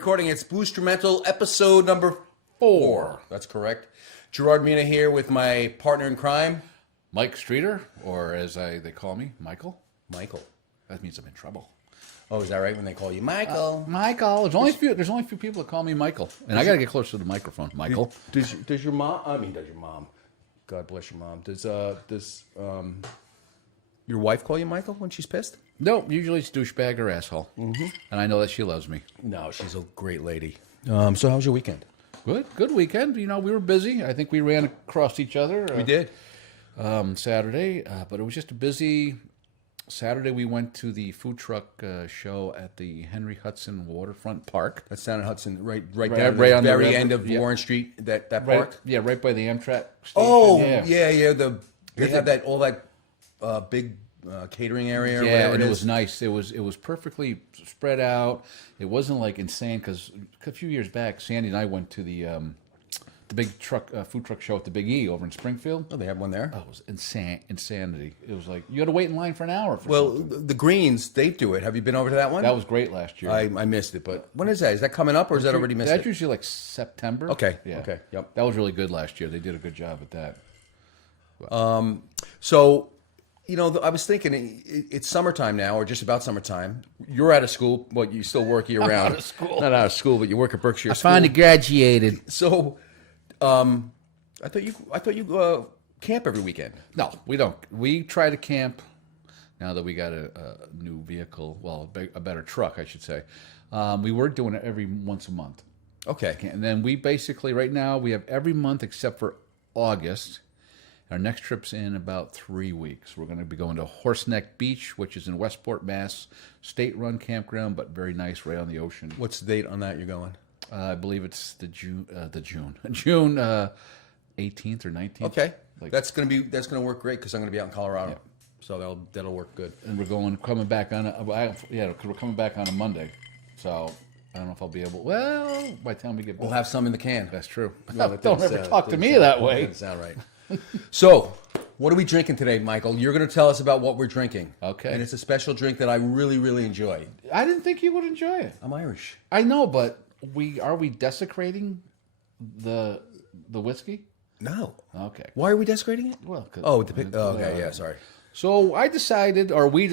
recording. It's Boozetrumental episode number 4. That's correct. Gerard Mina here with my partner in crime, Mike Streeter, or as they call me, Michael. Michael. That means I'm in trouble. Oh, is that right when they call you Michael? Michael. There's only a few people that call me Michael, and I got to get closer to the microphone. Michael. Does your mom? Does your mom? God bless your mom. Does your wife call you Michael when she's pissed? No, usually it's douchebag or asshole, and I know that she loves me. No, she's a great lady. So how was your weekend? Good weekend. You know, we were busy. I think we ran across each other. We did. Saturday, but it was just a busy Saturday. We went to the food truck show at the Henry Hudson Waterfront Park. That's down in Hudson, right Right down on at the the very river. end of Yep. Warren Street. That Right, park. yeah, right by the Amtrak station. Oh, yeah. yeah. They have that big catering area. Or whatever and it it is. was nice. It was perfectly spread out. It wasn't like insane because a few years back, Sandy and I went to the big food truck show at the Big E over in Springfield. Oh, they have one there. Oh, it was insanity. It was like you had to wait in line for an hour. Well, the Greens, they do it. Have you been over to that one? That was great last year. I missed it, but when is that? Is that coming up, or is that already missed? That's it? usually like September. Okay. Yeah. Okay. Yep. That was really good last year. They did a good job at that. So, I was thinking it's summertime now, or just about summertime. You're out of school, but you still work year round. out of school. Not out of school, but you work at Berkshire. I School. finally graduated. So, I thought you camp every weekend. No, we don't. We try to camp now that we got a new vehicle, well, a better truck, I should say. We were doing it every once a month. Okay. And then we basically, right now, we have every month except for August. Our next trip's in about 3 weeks. We're going to be going to Horseneck Beach, which is in Westport, Mass. State-run campground, but very nice, right on the ocean. What's the date on that you're going? I believe it's June 18th or 19th. Okay. That's gonna work great because I'm gonna be out in Colorado, so that'll work good. And we're coming back on we're coming back on a Monday, so I don't know if I'll be able. Well, by the time we get back, We'll have some in the can. that's true. No, that Don't didn't ever sound- talk to didn't me sound- that way. Didn't sound right. So, what are we drinking today, Michael? You're going to tell us about what we're drinking. Okay. And it's a special drink that I really, really enjoy. I didn't think you would enjoy it. I'm Irish. I know, but are we desecrating the whiskey? No. Okay. Why are we desecrating it? Well, Okay, yeah, sorry. So we decided, or we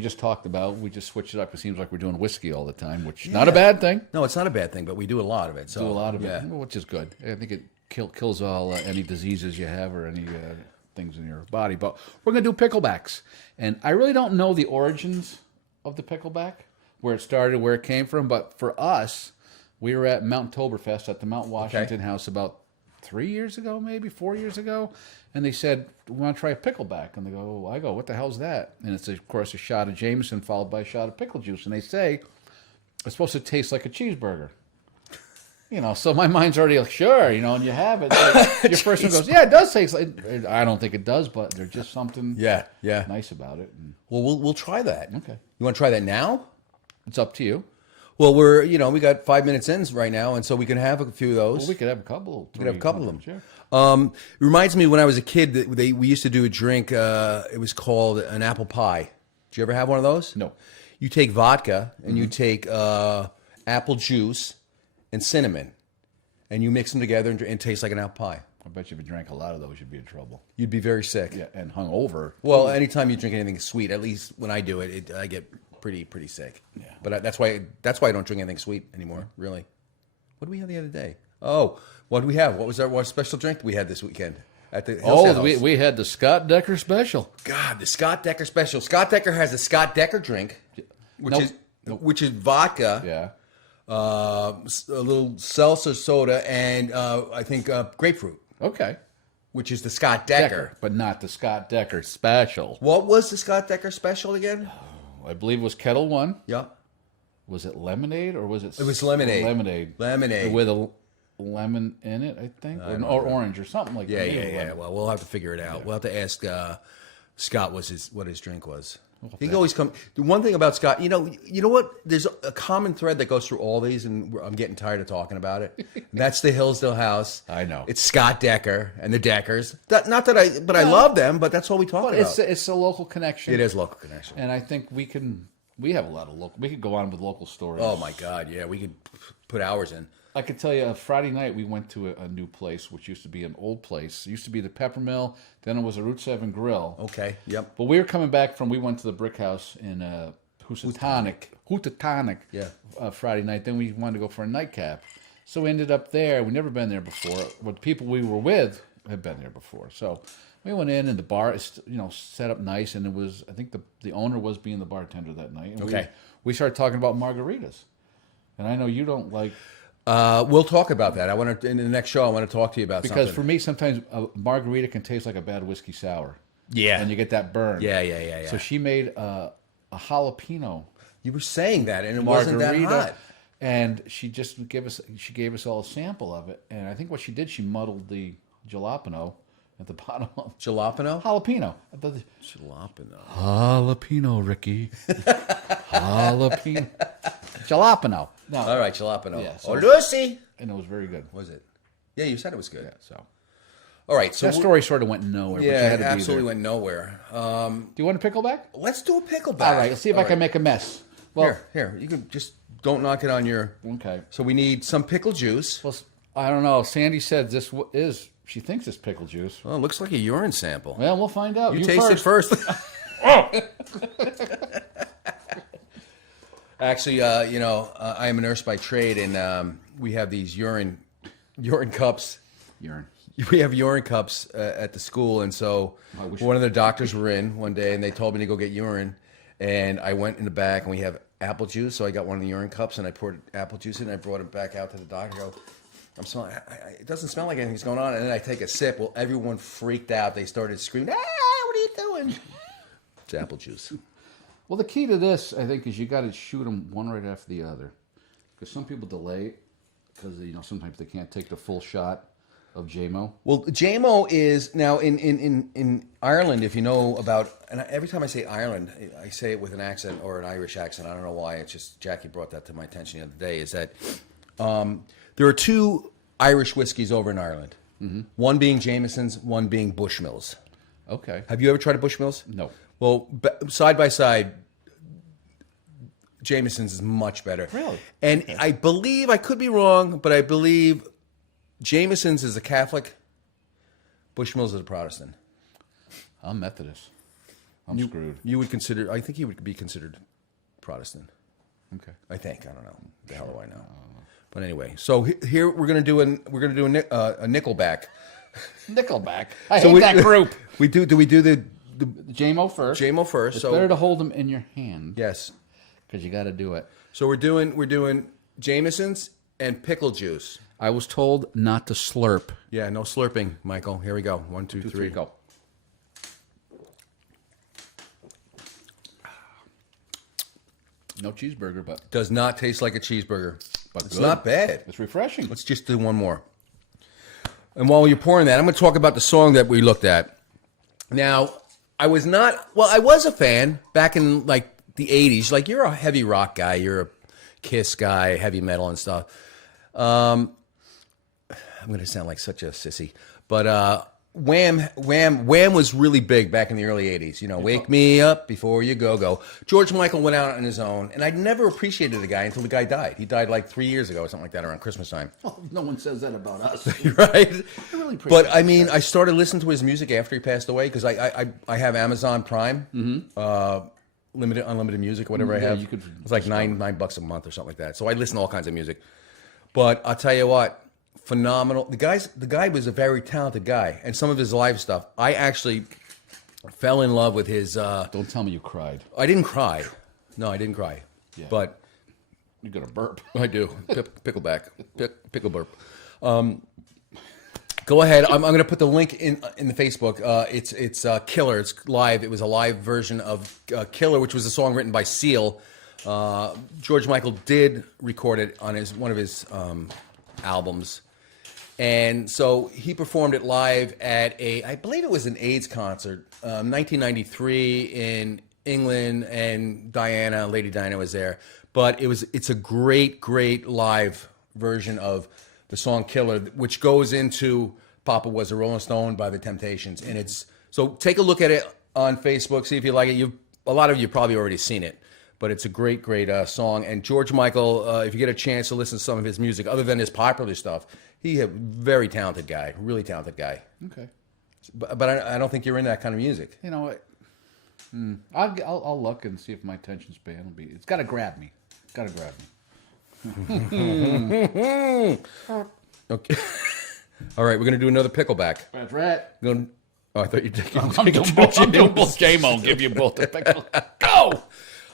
just talked about, we just switched it up. It seems like we're doing whiskey all the time, which is not a bad thing. No, it's not a bad thing, but we do a lot of it. So Do a lot of yeah. it, which is good. I think it kills all any diseases you have or any things in your body. But we're going to do picklebacks. And I really don't know the origins of the pickleback, where it started, where it came from. But for us, we were at Mount Toberfest at the Mount Washington House about 4 years ago. And they said, we want to try a pickleback. And I go, what the hell's that? And it's, of course, a shot of Jameson followed by a shot of pickle juice. And they say, it's supposed to taste like a cheeseburger. So my mind's already like, sure, and you have it. Your first one goes, yeah, it does taste like. I don't think it does, but there's just something Yeah. nice about it. And Well, we'll try that. Okay. You want to try that now? it's up to you. Well, we got 5 minutes in right now, and so we can have a few of those. Well, we could have a couple. We could have a couple of them. Sure. It reminds me when I was a kid that we used to do a drink. It was called an apple pie. Did you ever have one of those? No. You take vodka and you take apple juice and cinnamon, and you mix them together and it tastes like an apple pie. I bet you if you drank a lot of those, you'd be in trouble. You'd be very sick. Yeah, and hung over. Well, anytime you drink anything sweet, at least when I do it, I get pretty sick. Yeah. But that's why I don't drink anything sweet anymore. Really. What did we have the other day? Oh, what did we have? What special drink we had this weekend at the Hillsdale House? We had the Scott Decker special. God, the Scott Decker special. Scott Decker has the Scott Decker drink, which is vodka. Yeah. A little seltzer soda, and I think grapefruit, Okay. which is the Scott Decker. But not the Scott Decker special. What was the Scott Decker special again? I believe it was Kettle One. Yep. Was it lemonade or was it? It was lemonade. Lemonade with a lemon in it, I think, or orange or something like that. Yeah. Well, we'll have to figure it out. Yeah. We'll have to ask Scott what his drink was. He can always come. The one thing about Scott, you know what? There's a common thread that goes through all these, and I'm getting tired of talking about it. That's the Hillsdale House. I know. It's Scott Decker and the Deckers. I love them, but that's all we talk about. It's a local connection. It is local connection. And I think we can We have a lot of local. We could go on with local stories. Oh my God, yeah, we could put hours in. I could tell you, Friday night we went to a new place, which used to be an old place. It used to be the Peppermill. Then it was a Route 7 Grill. Okay, yep. But we were coming back from. We went to the Brick House in Housatonic. Yeah. Friday night. Then we wanted to go for a nightcap. So we ended up there. We'd never been there before. But the people we were with had been there before. So we went in, and the bar is, set up nice. And it was, I think the owner was being the bartender that night. And Okay. We started talking about margaritas. And I know you don't like... We'll talk about that. In the next show, I want to talk to you about Because something. for me, sometimes a margarita can taste like a bad whiskey sour. Yeah. And you get that burn. Yeah. So she made a jalapeno You were saying that, and it margarita. wasn't that hot. And she gave us all a sample of it. And I think what she did, she muddled the jalapeno at the bottom of Jalapeno? jalapeno. Jalapeno. Jalapeno, Ricky. Jalapeno. Jalapeno. No. All right, jalapeno. Yeah, so- Oh, Lucy! And it was very good. Was it? Yeah, you said it was good. Yeah, so All right, so that story sort of went nowhere. but you yeah, had it to be absolutely there. went nowhere. Do you want a pickleback? Let's do a pickleback. All right, let's see if I can make a mess. Well, Here, you can just don't knock it on your. okay. So we need some pickle juice. Well, I don't know. Sandy said this is. She thinks it's pickle juice. Oh, it looks like a urine sample. Well, we'll find out. You taste it first. Actually, I am a nurse by trade, and we have these urine cups. Urine. We have urine cups at the school, and so one of the doctors were in one day, and they told me to go get urine, and I went in the back, and we have apple juice, so I got one of the urine cups, and I poured apple juice in, and I brought it back out to the doctor. I go, I'm smelling. It doesn't smell like anything's going on, and then I take a sip. Well, everyone freaked out. They started screaming, "Ah, what are you doing?" It's apple juice. Well, the key to this, I think, is you got to shoot them one right after the other, because some people delay because sometimes they can't take the full shot of JMO. Well, JMO is now in Ireland. If you know about, and every time I say Ireland, I say it with an accent or an Irish accent. I don't know why. It's just Jackie brought that to my attention the other day. Is that there are two Irish whiskeys over in Ireland. Mm-hmm. One being Jameson's, one being Bushmills. Okay. Have you ever tried a Bushmills? No. Well, side by side, Jameson's is much better. Really? And I believe, I could be wrong, but I believe Jameson's is a Catholic, Bushmills is a Protestant. I'm Methodist. I'm screwed. You would consider, I think you would be considered Protestant. Okay. I think. I don't know. The hell do I know? But anyway, so here we're gonna do a Nickelback. Nickelback. I hate that group. Do we do the JMO first. JMO first? It's So better to hold them in your hand. yes. Because you got to do it. So we're doing Jameson's and pickle juice. I was told not to slurp. Yeah, no slurping, Michael. Here we go. 1, 2, 3. Go. No cheeseburger, but Does not taste like a cheeseburger, But it's good. not bad. it's refreshing. Let's just do one more. And while you're pouring that, I'm going to talk about the song that we looked at. Now, I was a fan back in like the 80s. Like, you're a heavy rock guy, you're a Kiss guy, heavy metal and stuff. I'm going to sound like such a sissy, but Wham was really big back in the early 80s. Wake me up before you go. George Michael went out on his own, and I never appreciated the guy until the guy died. He died like 3 years ago or something like that, around Christmas time. Oh, no one says that about us. Right? really appreciate But I mean, I started listening to his music after he passed away because I have Amazon Prime, unlimited music, whatever I Yeah, have. you could it's like $9 a month or something like that. So I listen to all kinds of music. But I'll tell you what, phenomenal. The guy was a very talented guy, and some of his live stuff. I actually fell in love with his. Don't tell me you cried. I didn't cry. No, I didn't cry. Yeah. But You're going to burp. I do. Pickleback. Pickle burp. Go ahead. I'm going to put the link in the Facebook. It's Killer. It's live. It was a live version of Killer, which was a song written by Seal. George Michael did record it on one of his albums. And so he performed it live at I believe it was an AIDS concert, 1993 in England, and Lady Diana was there. But it's a great, great live version of the song Killer, which goes into Papa Was a Rolling Stone by the Temptations. And so take a look at it on Facebook, see if you like it. A lot of you probably already seen it. but it's a great, great song. And George Michael, if you get a chance to listen to some of his music, other than his popular stuff, he's a very talented guy, really talented guy. Okay. But I don't think you're into that kind of music. You know, I'll look and see if my attention span will be. It's got to grab me. It's got to grab me. Okay. All right, we're going to do another pickleback. That's right. Oh, I thought you were taking I'm doing both J-Mo. Give you both the pickle. Go!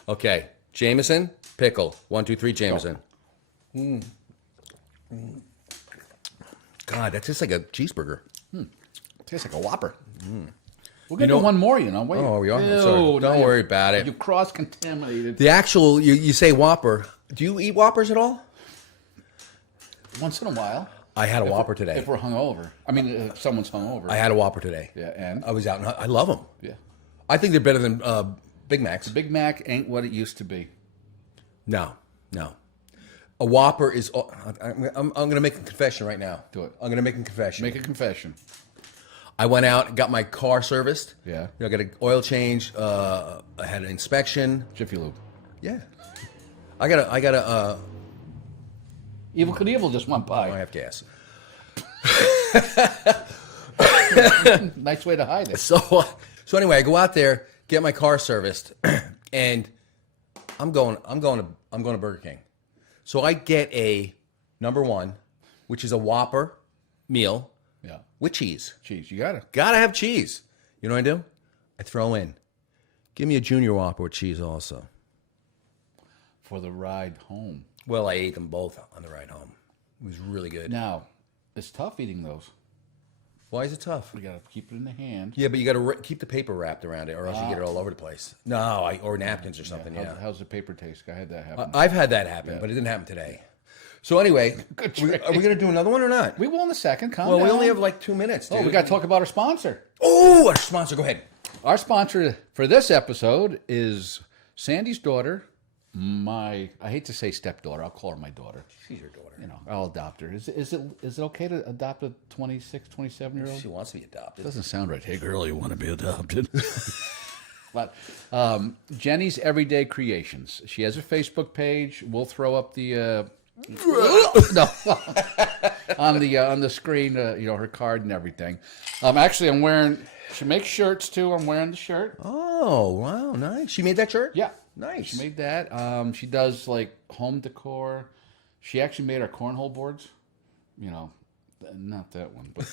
Okay, Jameson, pickle. 1, 2, 3, Jameson. God, that tastes like a cheeseburger. Tastes like a Whopper. We're going to do one more, Wait. Oh, we are? I'm Ew, sorry. Don't now worry about it. You cross-contaminated. The actual, you say Whopper. Do you eat Whoppers at all? Once in a while. I had a Whopper today. If we're hungover. I mean, if someone's hungover. I had a Whopper today. Yeah, and? I was out, and I love them. Yeah. I think they're better than Big Macs. Big Mac ain't what it used to be. No. A Whopper is... I'm going to make a confession right now. Do it. I'm going to make a confession. Make a confession. I went out and got my car serviced. Yeah. I got an oil change. I had an inspection. Jiffy Lube. Yeah. I got a Evil Knievel just went by. I have gas. Nice way to hide it. So anyway, I go out there, get my car serviced, and I'm going to Burger King. So I get a number 1, which is a Whopper meal Yeah. with cheese. Cheese. You got it. Gotta have cheese. You know what I do? I throw in, give me a junior Whopper with cheese also. For the ride home. Well, I ate them both on the ride home. It was really good. Now, it's tough eating those. Why is it tough? You got to keep it in the hand. Yeah, but you got to keep the paper wrapped around it, or else you get it all over the place. No, or napkins or something. Yeah. How's the paper taste? I had that happen. I've had that happen, but it didn't happen today. So anyway, are we going to do another one or not? We will in a second. Calm Well, down. we only have like 2 minutes. Dude. Oh, we got to talk about our sponsor. Oh, our sponsor. Go ahead. Our sponsor for this episode is Sandy's daughter. I hate to say stepdaughter. I'll call her my daughter. She's your daughter. I'll adopt her. Is it okay to adopt a 26, 27-year-old? She wants to be adopted. Doesn't sound right. Hey, girl, you want to be adopted? But Jenny's Everyday Creations. She has a Facebook page. We'll throw up the no on the screen. Her card and everything. Actually, I'm wearing. She makes shirts too. I'm wearing the shirt. Oh, wow, nice. She made that shirt? Yeah, nice. She made that. She does like home decor. She actually made our cornhole boards. Not that one, but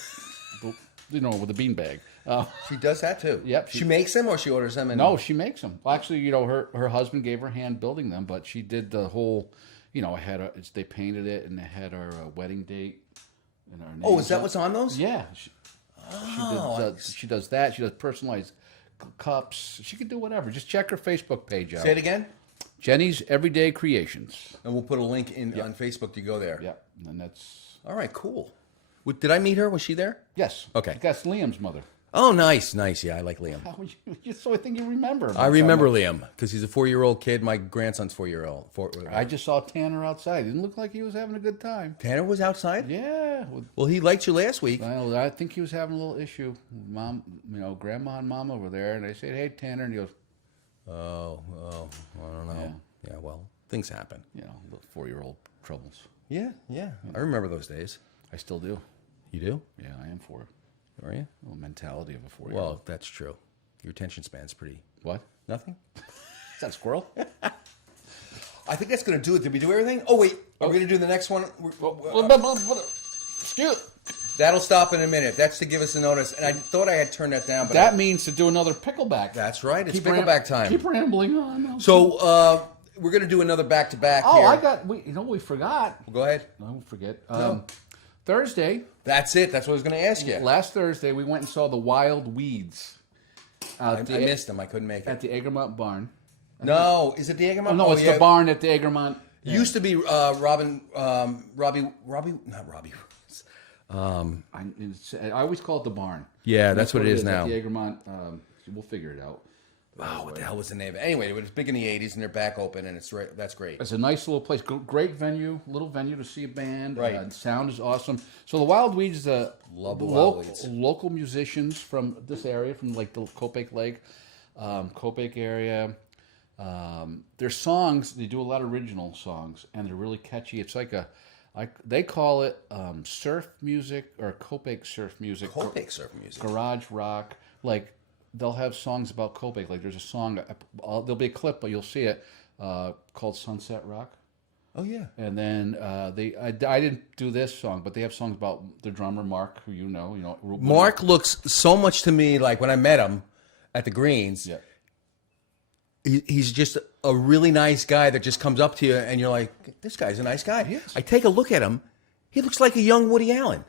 with the beanbag. She does that too. Yep. She makes them, or she orders them? No, she makes them. Well, actually, her husband gave her hand building them, but she did the whole. They painted it, and they had our wedding date and our name. Oh, is that what's on those? Yeah. She does that. She does personalized cups. She can do whatever. Just check her Facebook page out. Say it again. Jenny's Everyday Creations. And we'll put a link on Facebook to go there. Yeah, and that's. All right, cool. Did I meet her? Was she there? Yes. Okay. That's Liam's mother. Oh, nice. Yeah, I like Liam. So I think you remember him. I remember Liam because he's a 4-year-old kid. My grandson's 4-year-old. I just saw Tanner outside. Didn't look like he was having a good time. Tanner was outside? Yeah. Well, he liked you last week. Well, I think he was having a little issue. Mom, Grandma and Mama were there, and they said, "Hey, Tanner," and he goes, "Oh, I don't know." Yeah, well, things happen. Little 4-year-old troubles. Yeah. I remember those days. I still do. You do? Yeah, I am 4. Are you? Well, mentality of a 4-year-old. Well, that's true. Your attention span's pretty. What? Nothing? Is that a squirrel? I think that's going to do it. Did we do everything? Oh, wait. Are we going to do the next one? Excuse. That'll stop in a minute. That's to give us a notice. And I thought I had turned that down. But that means to do another pickleback. That's right. It's pickleback time. Keep rambling on. So we're going to do another back-to-back here. We forgot. Well, go ahead. Don't forget. No. Thursday. That's it. That's what I was going to ask you. Last Thursday, we went and saw the Wild Weeds. I missed them. I couldn't make it. At the Egremont Barn. No. Is it the Egremont? Oh, no, it's the barn at the Egremont. Used to be Robbie. I always call it the barn. Yeah, that's what it is now. At the Egremont. We'll figure it out. Wow, what the hell was the name? Anyway, it was big in the 80s, and they're back open, and that's great. It's a nice little place. Great venue, little venue to see a band. Right. The sound is awesome. So the Wild Weeds is Wild Weeds. Local musicians from this area, from like the Copic Lake, Copic area. Their songs, they do a lot of original songs, and they're really catchy. It's like they call it surf music or Copic surf music. Copic surf music. Garage rock. Like, they'll have songs about Copic. Like, there's a song, there'll be a clip, but you'll see it, called Sunset Rock. Oh yeah. And then I didn't do this song, but they have songs about the drummer Mark, who you know. Mark looks so much to me like when I met him at the Greens. Yeah. He's just a really nice guy that just comes up to you and you're like, this guy's a nice guy. Yes. I take a look at him. He looks like a young Woody Allen.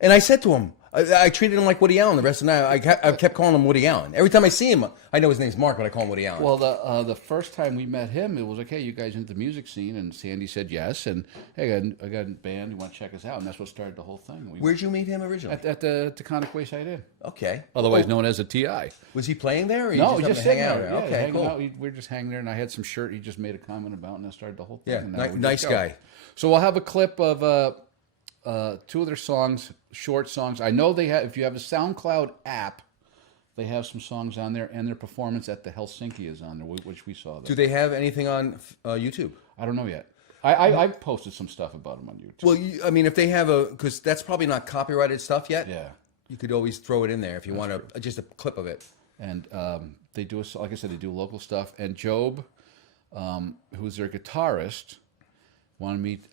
And I said to him, I treated him like Woody Allen the rest of the night. I kept calling him Woody Allen. Every time I see him, I know his name's Mark, but I call him Woody Allen. Well, the first time we met him, it was like, hey, you guys into the music scene? And Sandy said yes. And hey, I got a band. You want to check us out? And that's what started the whole thing. Where'd you meet him originally? At the Taconic Wayside Inn. Okay. Otherwise known as a TI. Was he playing there? Or No, you just hang sitting out there. there? Yeah, Okay, hanging cool. out. We were just hanging there, and I had some shirt he just made a comment about, and that started the whole thing. Yeah, And now we nice just go. guy. So we'll have a clip of two of their songs, short songs. I know they have. If you have a SoundCloud app, they have some songs on there, and their performance at the Helsinki is on there, which we saw. There. Do they have anything on YouTube? I don't know yet. I've posted some stuff about them on YouTube. Well, I mean, if they have because that's probably not copyrighted stuff yet. Yeah. You could always throw it in there if you want just a clip of it. And they do, like I said, they do local stuff. And Job, who's their guitarist,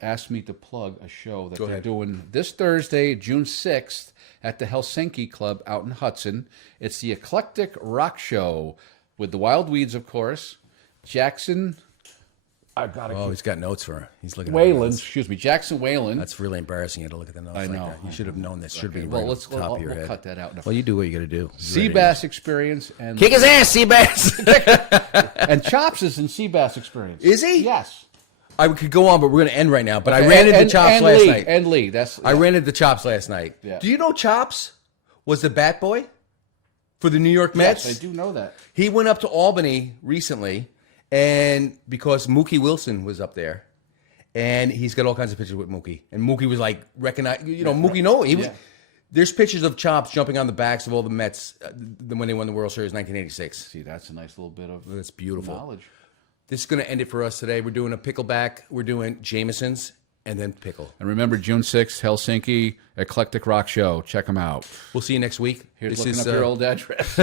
asked me to plug a show that they're doing this Thursday, June 6th, at the Helsinki Club out in Hudson. It's the Eclectic Rock Show with the Wild Weeds, of course. Jackson. He's got notes for her. He's looking at Wayland, excuse me, Jackson Wayland. That's really embarrassing you to look at the notes. I know. Like that. You should have known this. Should be Well, right let's off the top of your we'll head. cut that out. Well, you do what you got to do. Seabass Experience and Kick his ass, Seabass. and Chops is in Seabass Experience. Is he? Yes. I could go on, but we're going to end right now. But I ran into Chops last night. And Lee. I ran into Chops last night. Yeah. Do you know Chops was the bat boy for the New York Mets? Yes, I do know that. He went up to Albany recently, and because Mookie Wilson was up there, and he's got all kinds of pictures with Mookie, and Mookie was like Mookie. There's pictures of Chops jumping on the backs of all the Mets when they won the World Series in 1986. See, that's a nice little bit of That's beautiful. knowledge. This is going to end it for us today. We're doing a pickleback. We're doing Jameson's and then pickle. And remember, June 6th, Helsinki Eclectic Rock Show. Check them out. We'll see you next week. Here's This looking is up your old address.